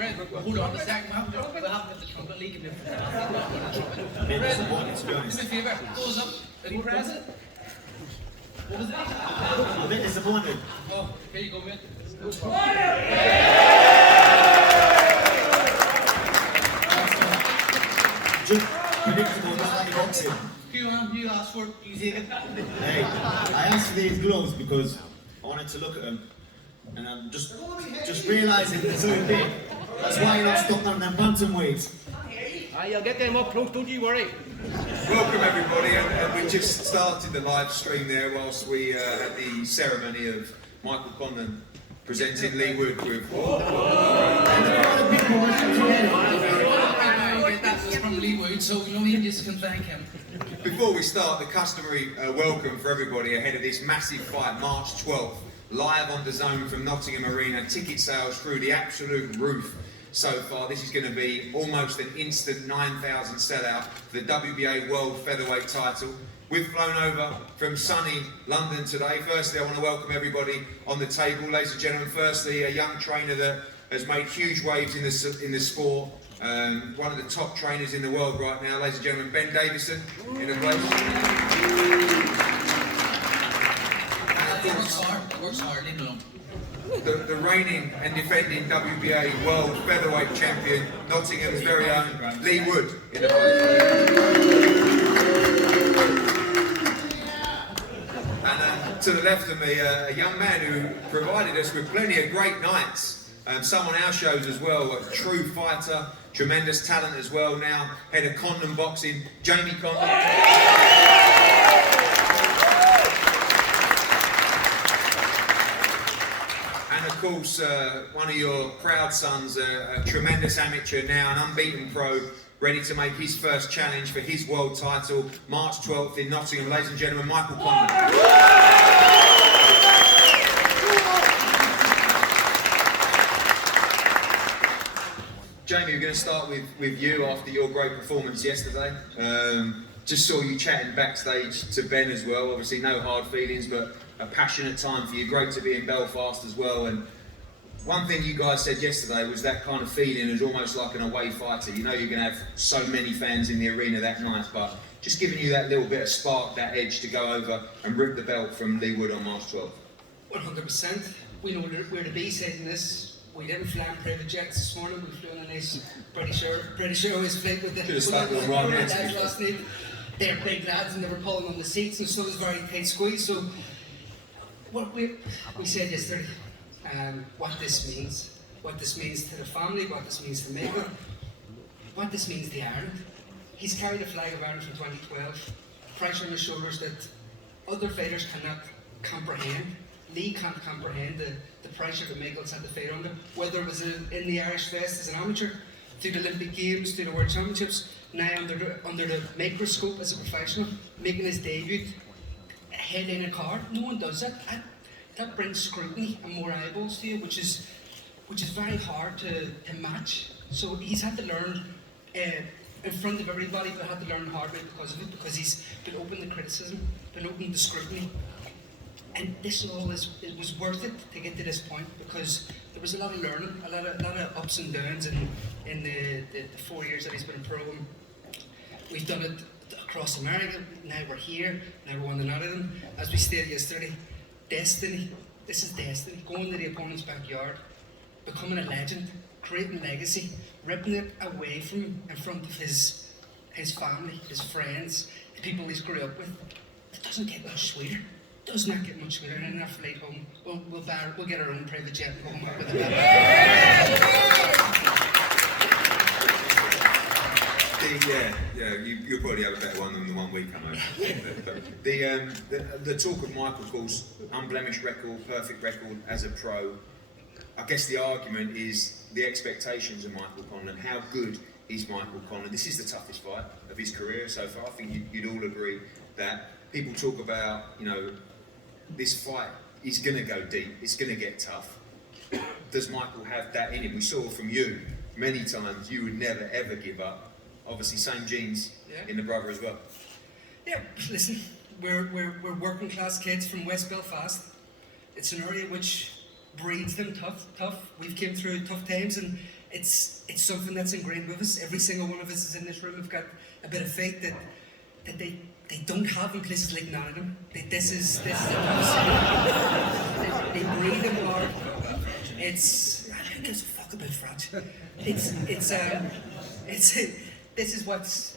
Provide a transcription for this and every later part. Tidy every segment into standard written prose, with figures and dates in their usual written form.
Red, hold on a second, we'll have to get the trumpet league in there. Red, do me a favour, close up. Are you present? What was it? I'm a bit disappointed. Oh, here you go, mate. Just predictable, not like boxing. You asked for it, you take it. Hey, I asked for these gloves because I wanted to look at them, and I'm just realising they're so big. That's why you're not stuck on them bantamweights. You'll get them up close, don't you worry. Welcome everybody, and we just started the live stream there whilst we had the ceremony of Michael Conlan presenting Leigh Wood with... That's from Leigh Wood, so you know you just can thank him. Before we start, the customary welcome for everybody ahead of this massive fight, March 12th, live on the zone from Nottingham Arena. Ticket sales through the absolute roof so far. This is going to be almost an instant 9,000 sellout for the WBA World Featherweight title. We've flown over from sunny London today. Firstly, I want to welcome everybody on the table. Ladies and gentlemen, firstly, a young trainer that has made huge waves in the sport. One of the top trainers in the world right now, ladies and gentlemen, Ben Davidson in the place. Works hard, leave it alone. The reigning and defending WBA World Featherweight Champion, Nottingham's very own Leigh Wood in the place. And to the left of me, a young man who provided us with plenty of great nights. Some on our shows as well, a true fighter, tremendous talent as well now, head of Conlan Boxing, Jamie Conlan. And of course, one of your proud sons, a tremendous amateur now, an unbeaten pro, ready to make his first challenge for his world title, March 12th in Nottingham. Ladies and gentlemen, Michael Conlan. Jamie, we're going to start with you after your great performance yesterday. Just saw you chatting backstage to Ben as well. Obviously, no hard feelings, but a passionate time for you. Great to be in Belfast as well. And one thing you guys said yesterday was that kind of feeling is almost like an away fighter. You know you're going to have so many fans in the arena that night, but just giving you that little bit of spark, that edge to go over and rip the belt from Leigh Wood on March 12th. 100%. We know where to be saying this. We didn't fly in private jets this morning. We flew on a nice British Airways flight with the lads last night. They're big lads and they were pulling on the seats, and so it was very tight squeeze. So what we said yesterday, what this means to the family, what this means to Michael, what this means to Ireland. He's carried the flag of Ireland from 2012. Pressure on his shoulders that other fighters cannot comprehend. Leigh can't comprehend the pressure that Michael's had to fight under, whether it was in the Irish Fest as an amateur, through the Olympic Games, through the World Championships, now under the microscope as a professional, making his debut, head in a car. No one does that. That brings scrutiny and more eyeballs to you, which is very hard to match. So he's had to learn in front of everybody, but had to learn the hard way because of it, because he's been open to criticism, been open to scrutiny. And this all it was worth it to get to this point, because there was a lot of learning, a lot of ups and downs in the 4 years that he's been a pro. We've done it across America, now we're here, now we're one another. As we stated yesterday, destiny, this is destiny, going to the opponent's backyard, becoming a legend, creating legacy, ripping it away from in front of his family, his friends, the people he's grew up with. It doesn't get much sweeter. Does not get much sweeter. And in our flight home, we'll get our own private jet and go home with a Yeah, you'll probably have a better one than the one we come over. The talk of Michael, of course, unblemished record, perfect record as a pro. I guess the argument is the expectations of Michael Conlan. How good is Michael Conlan? This is the toughest fight of his career so far. I think you'd all agree that people talk about, this fight is going to go deep, it's going to get tough. Does Michael have that in him? We saw from you many times you would never ever give up. Obviously, same genes in the brother as well. Yeah, listen, we're working class kids from West Belfast. It's an area which breeds them tough. We've came through tough times, and it's something that's ingrained with us. Every single one of us is in this room. We've got a bit of faith that they don't have in places like Nottingham. This is they breathe in hard. Who gives a fuck about France? This is what's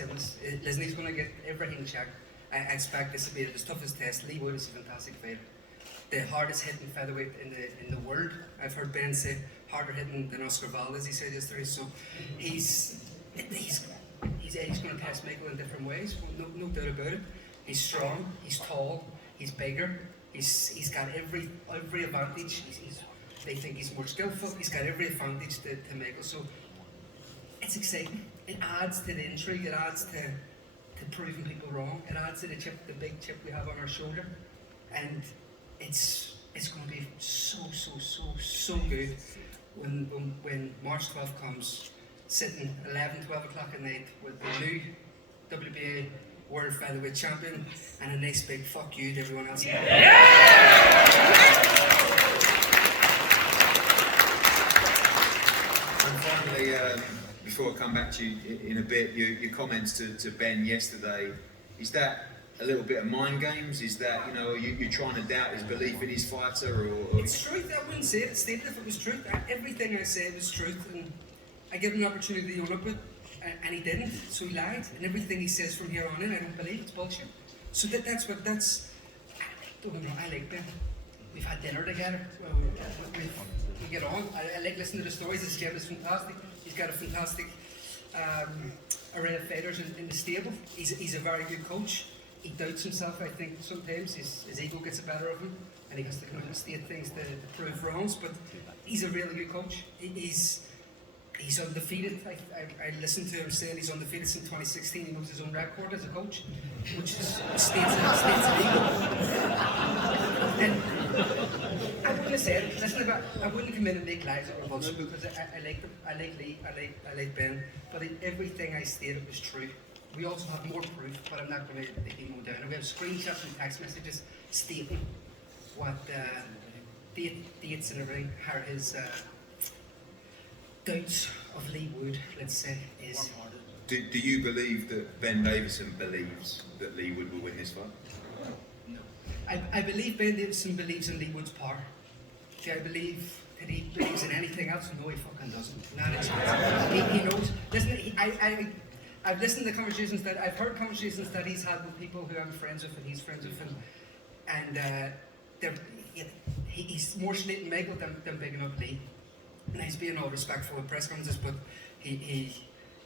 in us. Lesney's going to get everything checked. I expect this to be the toughest test. Leigh Wood is a fantastic fighter. The hardest hitting featherweight in the world. I've heard Ben say harder hitting than Oscar Valdez, he said yesterday. So he's going to test Michael in different ways, no doubt about it. He's strong, he's tall, he's bigger, he's got every advantage. They think he's more skillful, he's got every advantage to Michael. So it's exciting. It adds to the intrigue, it adds to proving people wrong, it adds to the big chip we have on our shoulder. And it's going to be so good when March 12th comes, sitting 11, 12 o'clock at night with the new WBA World Featherweight Champion and a nice big fuck you to everyone else. And finally, before I come back to you in a bit, your comments to Ben yesterday, is that a little bit of mind games? Is that, you're trying to doubt his belief in his fighter? Or It's truth. I wouldn't say it. Stated if it was truth. Everything I said was truth, and I gave him an opportunity to own up with, and he didn't, so he lied. And everything he says from here on in, I don't believe. It's bullshit. So that's. I don't know. I like Ben. We've had dinner together. We get on. I like listening to the stories. His gym is fantastic. He's got a fantastic array of fighters in the stable. He's a very good coach. He doubts himself, I think, sometimes. His ego gets the better of him, and he has to come out and state things to prove wrongs, but he's a really good coach. He's undefeated. I listened to him saying he's undefeated since 2016. He knows his own record as a coach, which states illegal. And I wouldn't have said, listen, I wouldn't come in and make lies or bullshit, because I like them. I like Leigh, I like Ben, but everything I stated was true. We also have more proof, but I'm not going to be more down. We have screenshots and text messages stating what dates and everything, how his doubts of Leigh Wood, let's say, is. do you believe that Ben Davidson believes that Leigh Wood will win this fight? No. I believe Ben Davidson believes in Leigh Wood's power. Do I believe that he believes in anything else? No, he fucking doesn't. Not a chance. He knows. Listen, I've listened to conversations I've heard conversations that he's had with people who I'm friends with and he's friends with him, and he's more slating Michael than bigging up Leigh. And he's being all respectful in press conferences, but he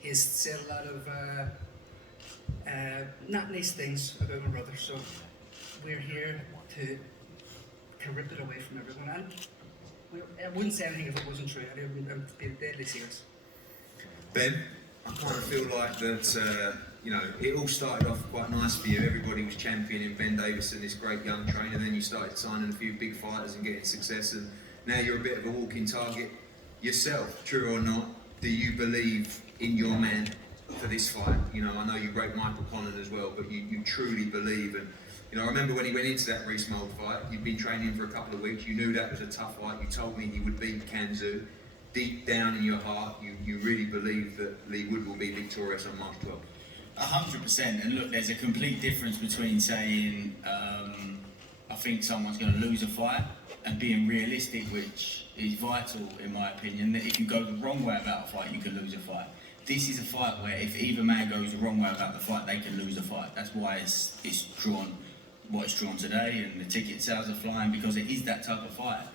has said a lot of not nice things about my brother. So we're here to rip it away from everyone. And I wouldn't say anything if it wasn't true. I'm being deadly serious. Ben, I kind of feel like that, it all started off quite nice for you. Everybody was championing Ben Davidson, this great young trainer. Then you started signing a few big fighters and getting success. And now you're a bit of a walking target yourself, true or not. Do you believe in your man for this fight? I know you rate Michael Conlan as well, but you truly believe. And, I remember when he went into that Rees-Mogg fight, you'd been training for a couple of weeks. You knew that was a tough fight. You told me he would beat Kanzu. Deep down in your heart, you really believe that Leigh Wood will be victorious on March 12th? 100%. And look, there's a complete difference between saying I think someone's going to lose a fight and being realistic, which is vital in my opinion. That if you go the wrong way about a fight, you can lose a fight. This is a fight where if either man goes the wrong way about the fight, they can lose a fight. That's why it's drawn what it's drawn today, and the ticket sales are flying, because it is that type of fight.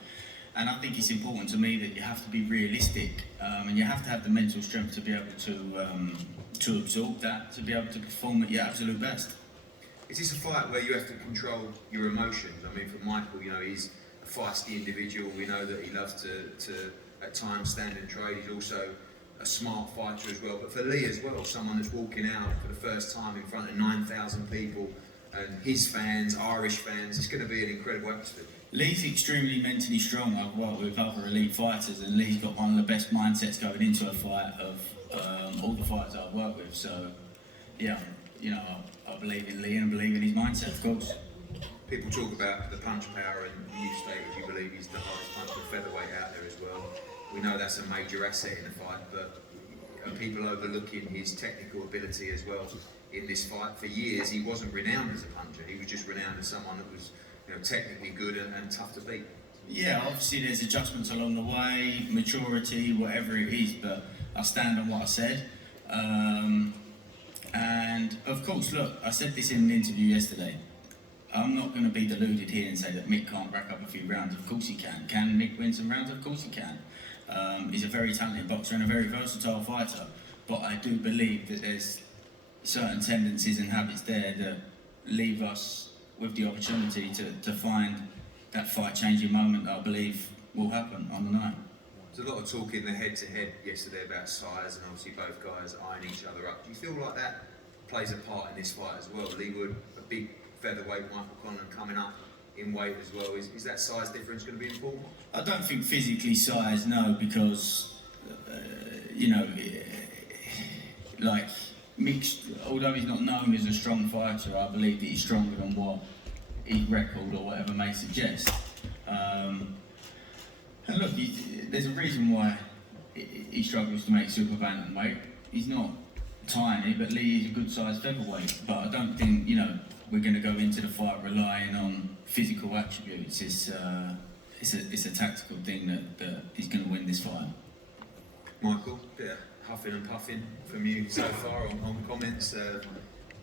And I think it's important to me that you have to be realistic, and you have to have the mental strength to be able to absorb that, to be able to perform at your absolute best. Is this a fight where you have to control your emotions? I mean, for Michael, he's a feisty individual. We know that he loves to at times stand and trade. He's also a smart fighter as well. But for Leigh as well, someone that's walking out for the first time in front of 9,000 people and his fans, Irish fans, it's going to be an incredible atmosphere. Leigh's extremely mentally strong. I've worked with other elite fighters, and Leigh's got one of the best mindsets going into a fight of all the fighters I've worked with. So, yeah, I believe in Leigh and I believe in his mindset, of course. People talk about the punch power, and you stated you believe he's the hardest puncher featherweight out there as well. we know that's a major asset in the fight, but are people overlooking his technical ability as well in this fight? For years, he wasn't renowned as a puncher. He was just renowned as someone that was, technically good and tough to beat. Yeah, obviously there's adjustments along the way, maturity, whatever it is, but I stand on what I said. And of course, look, I said this in an interview yesterday. I'm not going to be deluded here and say that Mick can't rack up a few rounds. Of course he can. Can Mick win some rounds? Of course he can. He's a very talented boxer and a very versatile fighter. But I do believe that there's certain tendencies and habits there that leave us with the opportunity to find that fight-changing moment that I believe will happen on the night. There's a lot of talk in the head-to-head yesterday about size, and obviously both guys eyeing each other up. Do you feel like that plays a part in this fight as well? Leigh Wood, a big featherweight, Michael Conlan coming up in weight as well. Is that size difference going to be important? I don't think physically size, no, because, like, Mick's, although he's not known as a strong fighter, I believe that he's stronger than what his record or whatever may suggest. And look, there's a reason why he struggles to make super bantamweight. He's not tiny, but Leigh is a good sized featherweight. But I don't think, we're going to go into the fight relying on physical attributes. It's a tactical thing that he's going to win this fight. Michael, bit of huffing and puffing from you so far on comments. Do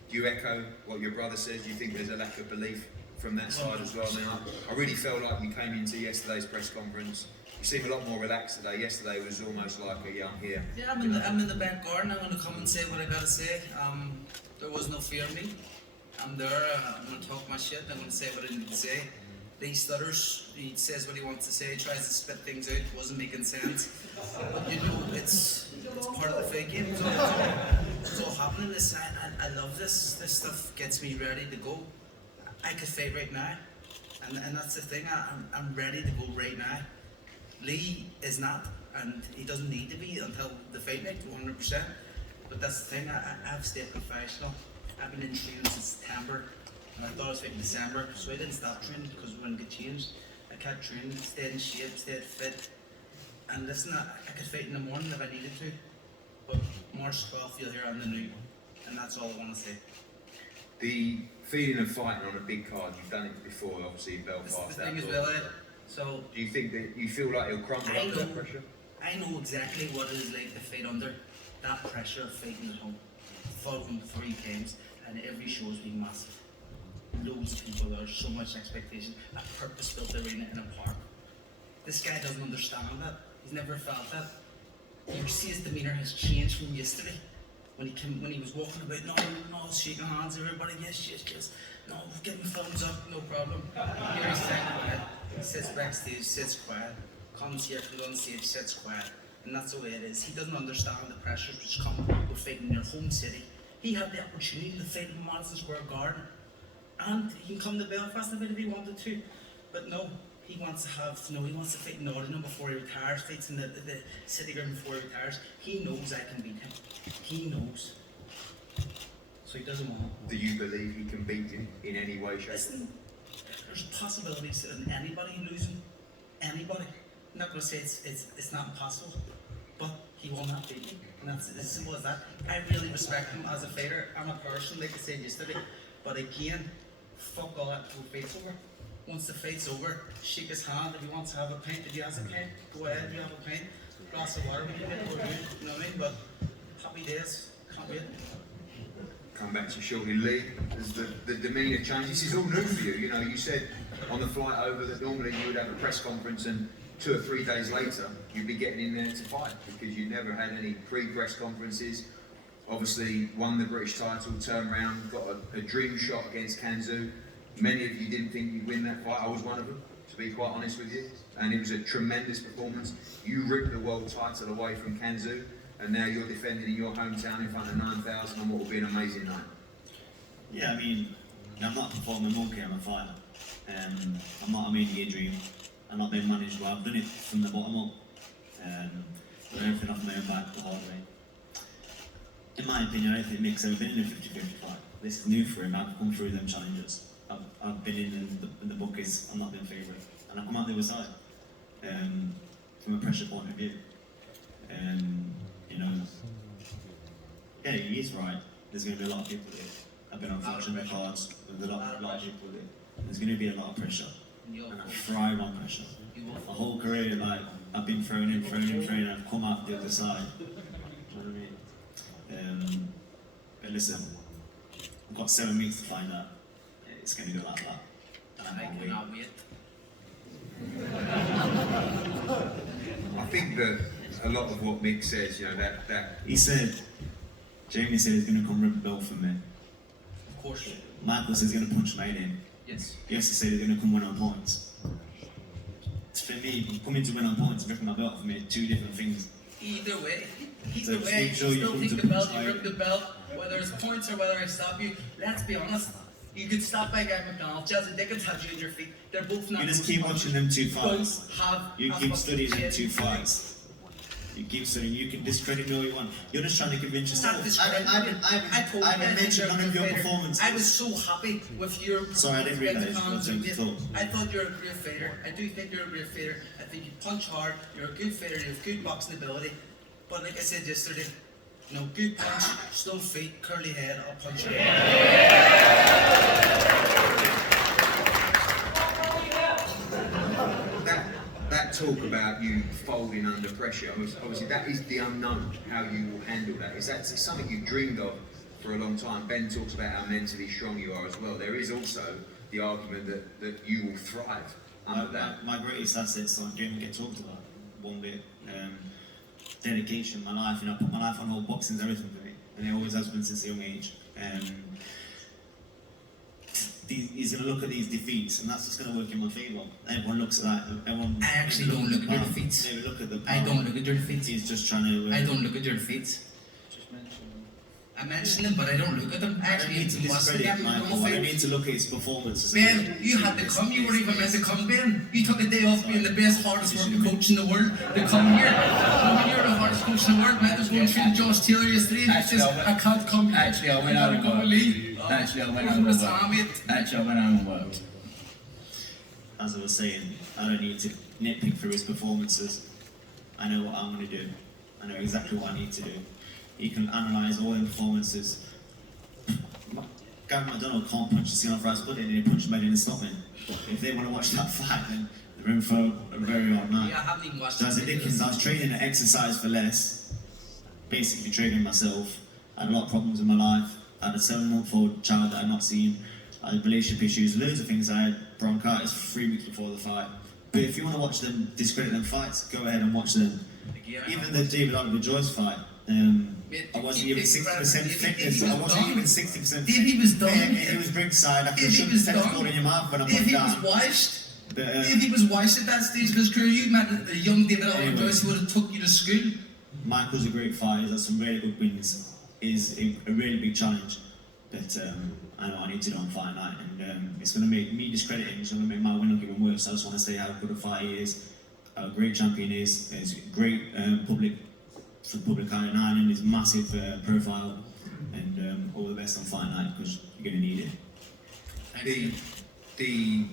you echo what your brother says? Do you think there's a lack of belief from that side as well? I mean, I really felt like you came into yesterday's press conference. You seem a lot more relaxed today. Yesterday was almost like I'm here. Yeah, I'm in the back garden. I'm going to come and say what I got to say. There was no fear in me. I'm there. I'm going to talk my shit. I'm going to say what I need to say. He stutters. He says what he wants to say. He tries to spit things out. It wasn't making sense. But it's part of the fight game. It's all happening. I love this. This stuff gets me ready to go. I could fight right now, and that's the thing. I'm ready to go right now. Leigh is not, and he doesn't need to be until the fight night, 100%. But that's the thing. I've stayed professional. I've been in training since September, and I thought I was fighting in December, so I didn't stop training because we wouldn't get changed. I kept training, stayed in shape, stayed fit, and listen, I could fight in the morning if I needed to. But March 12th, you'll hear on the news, and that's all I want to say. The feeling of fighting on a big card, you've done it before, obviously in Belfast. The thing is, well, so do you think that you feel like he'll crumble under that pressure? I know exactly what it is like to fight under that pressure of fighting at home. Fought him 3 times, and every show has been massive. Loads of people, there's so much expectation. A purpose-built arena in a park. This guy doesn't understand that. He's never felt that. You see his demeanour has changed from yesterday. When he was walking about, no, shaking hands, everybody, yes, no, give him thumbs up, no problem. Here he's saying quiet. He sits backstage, sits quiet. Comes here, comes on stage, sits quiet. And that's the way it is. He doesn't understand the pressures which come with fighting in your home city. He had the opportunity to fight in Madison Square Garden. And he can come to Belfast if he wanted to. But no, he wants to fight in Nottingham before he retires, fights in the city ground before he retires. He knows I can beat him. He knows. So he doesn't want it. Do you believe he can beat him in any way, shape? Listen, there's possibilities in anybody losing. Anybody. I'm not going to say it's not impossible, but he will not beat me. And that's as simple as that. I really respect him as a fighter. I'm a person, like I said yesterday. But again, fuck all that till the fight's over. Once the fight's over, shake his hand. If he wants to have a pint, if he has a pint, go ahead, you have a pint. Glass of water, we can make it over, you know what I mean? But happy days, can't wait. Come back to you shortly, Leigh. As the demeanour changes, this is all new for you. You said on the flight over that normally you would have a press conference and 2 or 3 days later you'd be getting in there to fight because you never had any pre-press conferences. Obviously won the British title, turned around, got a dream shot against Kanzu. Many of you didn't think you'd win that fight. I was one of them, to be quite honest with you. And it was a tremendous performance. You ripped the world title away from Kanzu, and now you're defending in your hometown in front of 9,000 on what will be an amazing night. Yeah, I mean, I'm not a performing monkey, I'm a fighter. I'm not a media dream. I'm not being managed well. I've done it from the bottom up. Done everything off my own back the hard way. In my opinion, I think Mick's ever been in a 50-50 fight. This is new for him. I've come through them challenges. I've been in the bookies. I'm not been favourite, and I've come out the other side. from a pressure point of view. You know, yeah, he is right. There's going to be a lot of people there. I've been on function records with a lot of people there. There's going to be a lot of pressure, and I thrive on pressure. My whole career, like, I've been thrown in, and I've come out the other side. Do you know what I mean? But listen, I've got 7 weeks to find out. It's going to go like that. And I cannot wait. I think that a lot of what Mick says, you know, that he said, Jamie said he's going to come rip a belt for me. Of course. Michael says he's going to punch mine in. Yes. He also said he's going to come win on points. For me, coming to win on points and ripping my belt for me, 2 different things. Either way, So you sure you still come take to the belt, punch you rip the belt, whether it's points or whether I stop you. Let's be honest. You could stop by Guy McDonald, Chelsea, they could touch you in your feet. They're both not. You just keep watching them 2 fights. Both have. You a keep fucking studying them kid. 2 fights. You keep studying. You can discredit me all you want. You're just trying to convince It's not yourself. discredit. I haven't mentioned none of your performances. I was so happy with your performance. Sorry, I didn't realise against you were Conlan saying Leigh. so. I thought you're a great fighter. I do think you're a great fighter. I think you punch hard. You're a good fighter. You have good boxing ability. But like I said yesterday, you know, good punch, slow feet, curly head. I'll punch you. that talk about you folding under pressure, obviously that is the unknown, how you will handle that. Is that something you've dreamed of for a long time? Ben talks about how mentally strong you are as well. There is also the argument that you will thrive under that. My greatest assets don't even get talked about one bit. Dedication, my life, you know, I put my life on hold. Boxing's everything for me, and it always has been since a young age. He's going to look at these defeats, and that's just going to work in my favour. Everyone looks at that. Everyone. I actually don't look at your defeats. They look at the. I don't look at your defeats. He's just trying to. I don't look at your defeats. I mention them, but I don't look at them. I don't Actually, need to discredit Michael. I don't need to look at his performances. Ben, you had to come. You weren't even meant to come, Ben. You took a day off being the best, hardest working coach in the world to come here. When you're the hardest coach in the world, man, I was going through Josh Taylor yesterday. It's just, I can't come here. Actually, I went out and worked. Actually, I went out and worked. As I was saying, I don't need to nitpick through his performances. I know what I'm going to do. I know exactly what I need to do. You can analyse all the performances. Gary McDonald can't punch the skin off Raz Pudding and he punched Medin and stop him. If they want to watch that fight, then they're in for a very hard night. Yeah, I haven't even watched So as a Dickens, I was training at exercise for less, basically training myself. I had a lot of problems in my life. I had a 7-month-old child that I'd not seen. I had relationship issues, loads of things. I had bronchitis 3 weeks before the fight. But if you want to watch them discredit them fights, go ahead and watch them. Even the David Oliver Joyce fight, I wasn't even 60% fitness. I wasn't even 60% If he was done, he was ringside. I could have shut the tennis ball in your mouth when I if put he down. was washed, But, if he was washed at that stage of his career, you meant the young David Oliver Anyway. Joyce would have took you to school. Michael's a great fighter. He's had some really good wins. Is a really big challenge. But I know I need to do on fight night, and it's going to make me discredit him. It's going to make my win look even worse. I just want to say how good a fighter he is, how great champion he is. He's great public for the public eye, and his massive profile, and all the best on fight night because you're going to need it.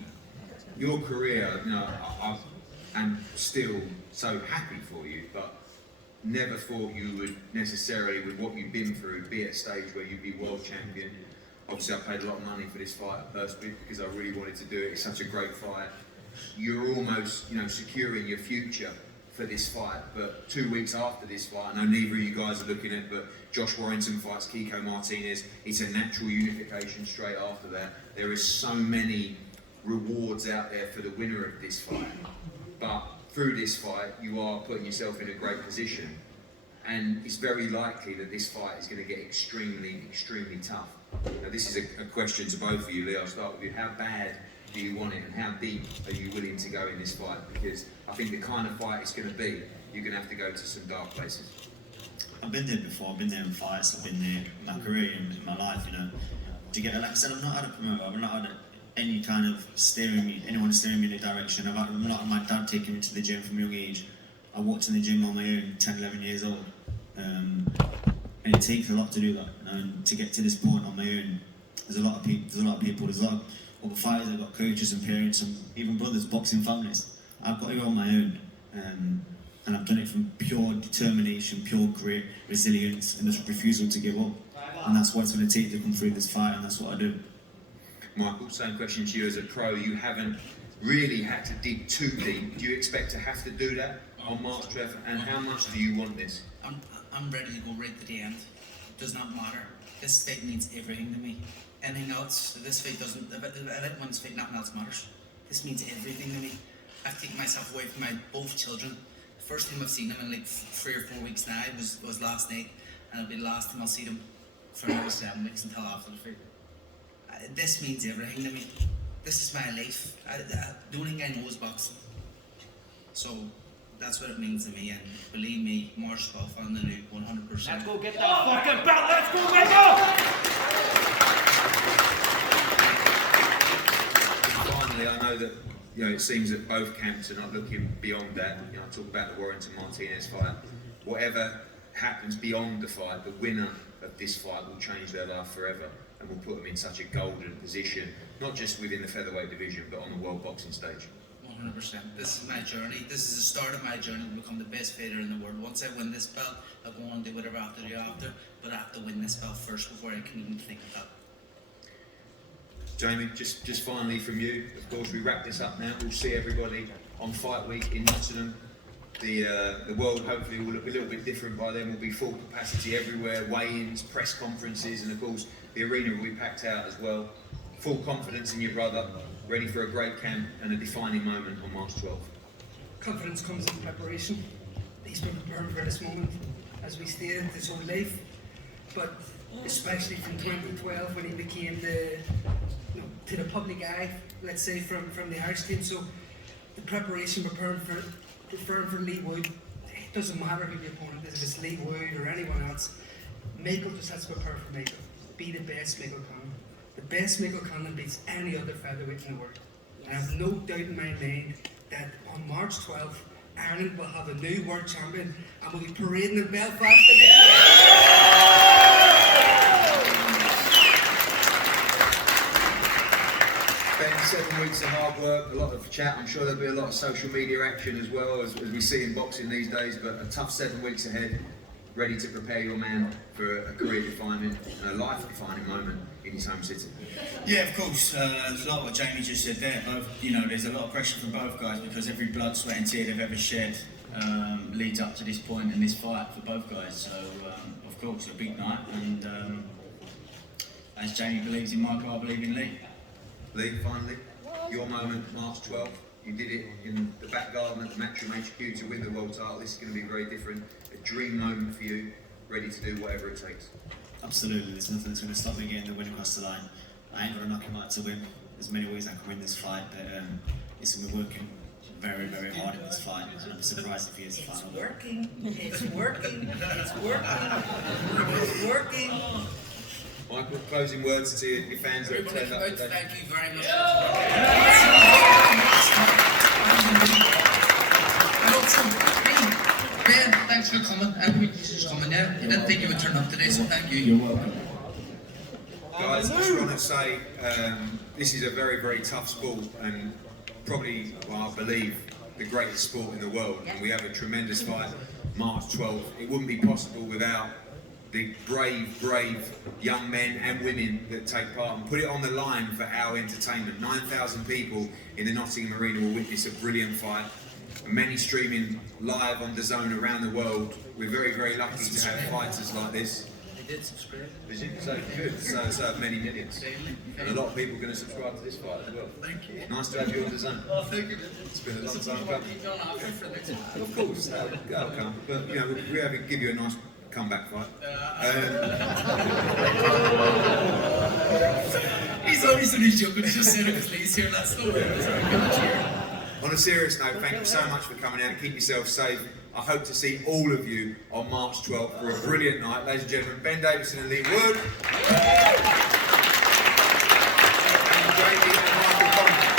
Your career, you know, I'm still so happy for you, but never thought you would necessarily, with what you've been through, be at a stage where you'd be world champion. Obviously, I paid a lot of money for this fight personally because I really wanted to do it. It's such a great fight. You're almost, you know, securing your future for this fight. But 2 weeks after this fight, I know neither of you guys are looking at, but Josh Warrington fights Kiko Martinez. It's a natural unification straight after that. There is so many rewards out there for the winner of this fight. But through this fight, you are putting yourself in a great position. And it's very likely that this fight is going to get extremely, extremely tough. Now, this is a question to both of you. Lee, I'll start with you. How bad do you want it, and how deep are you willing to go in this fight? Because I think the kind of fight it's going to be, you're going to have to go to some dark places. I've been there before. I've been there in fights. I've been there in my career, in my life. You know, to get, like I said, I've not had a promoter. I've not had any kind of anyone steering me in a direction. I've not had my dad taking me to the gym from a young age. I walked in the gym on my own, 10, 11 years old. And it takes a lot to do that. And to get to this point on my own, there's a lot of people. There's a lot of other fighters. I've got coaches and parents and even brothers, boxing families. I've got it on my own. and I've done it from pure determination, pure grit, resilience, and just refusal to give up. And that's what it's going to take to come through this fight, and that's what I do. Michael, same question to you as a pro. You haven't really had to dig too deep. Do you expect to have to do that on March 12th? And how much do you want this? I'm ready to go right to the end. It does not matter. This fight means everything to me. Anything else, this fight doesn't, if I win this fight, nothing else matters. This means everything to me. I've taken myself away from my both children. The first time I've seen them in like 3 or 4 weeks now was last night, and it'll be the last time I'll see them for another 7 weeks until after the fight. This means everything to me. This is my life. The only thing I know is boxing. So that's what it means to me, and believe me, March 12th on the new 100%. Let's go get that fucking belt. Let's go, Michael! Finally, I know that it seems that both camps are not looking beyond that. I talk about the Warrington Martinez fight. Whatever happens beyond the fight, the winner of this fight will change their life forever, and will put them in such a golden position, not just within the featherweight division, but on the world boxing stage. 100%. This is my journey. This is the start of my journey to become the best fighter in the world. Once I win this belt, I'll go on and do whatever I have to do after, but I have to win this belt first before I can even think of that. Jamie, just finally from you, of course we wrap this up now. We'll see everybody on Fight Week in Nottingham. The world hopefully will look a little bit different by then. Will be full capacity everywhere, weigh-ins, press conferences, and of course the arena will be packed out as well. Full confidence in your brother, ready for a great camp and a defining moment on March 12th. Confidence comes in preparation. He's been preparing for this moment, as we stated, his whole life. But especially from 2012 when he became to the public eye, let's say from the Irish team. So the preparation, preparing for Leigh Wood, it doesn't matter who the opponent is, if it's Leigh Wood or anyone else. Michael just has to prepare for Michael. Be the best Michael Conlan. The best Michael Conlan beats any other featherweight in the world. And I have no doubt in my mind that on March 12th, Ireland will have a new world champion and will be parading in Belfast Ben, 7 weeks of hard work, a lot of chat. I'm sure there'll be a lot of social media action as well, as we see in boxing these days, but a tough 7 weeks ahead, ready to prepare your man for a career-defining and a life-defining moment in his home city. Yeah, of course. There's a lot of what Jamie just said there. There's a lot of pressure from both guys because every blood, sweat and tear they've ever shed leads up to this point in this fight for both guys. So, of course, a big night. And as Jamie believes in Michael, I believe in Leigh. Leigh, finally, your moment, March 12th. You did it in the back garden at the Matchroom HQ to win the world title. This is going to be very different. A dream moment for you, ready to do whatever it takes. Absolutely, there's nothing that's going to stop me getting the win across the line. I ain't going to knock him out to win. There's many ways I can win this fight, but he's going to be working very, very hard in this fight, and I'm surprised if he is the final. It's working. It's working. Michael, closing words to your fans that have turned up today. Thank you very much. Ben, thanks for coming. Everybody's just coming now. You didn't think you would turn up today, so thank you. You're welcome. Guys, I just want to say this is a very, very tough sport, and probably, I believe, the greatest sport in the world. And we have a tremendous fight, March 12th. It wouldn't be possible without the brave young men and women that take part and put it on the line for our entertainment. 9,000 people in the Nottingham Arena will witness a brilliant fight. Many streaming live on DAZN around the world. We're very, very lucky to have fighters like this. I did subscribe. Did you? So good. So many millions. And a lot of people are going to subscribe to this fight as well. Thank you. Nice to have you on DAZN. Oh, thank you. It's been a long time coming. You've done after for next one. Of course, that'll come. But we have to give you a nice comeback fight. He's only joking. He just said it because Leigh's here. That's the way. On a serious note, thank you so much for coming out. Keep yourself safe. I hope to see all of you on March 12th for a brilliant night. Ladies and gentlemen, Ben Davidson and Leigh Wood. And Jamie and Michael Conlan.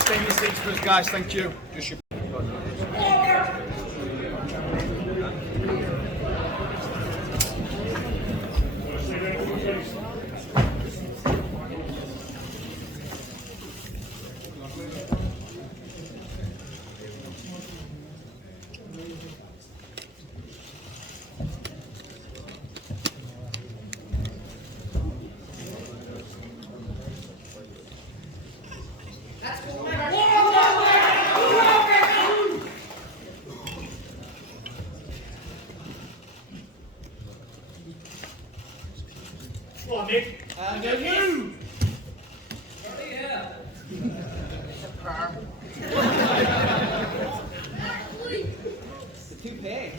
Stay safe, guys. Thank you. Come on, Nick. And then you. Yeah. The toupee.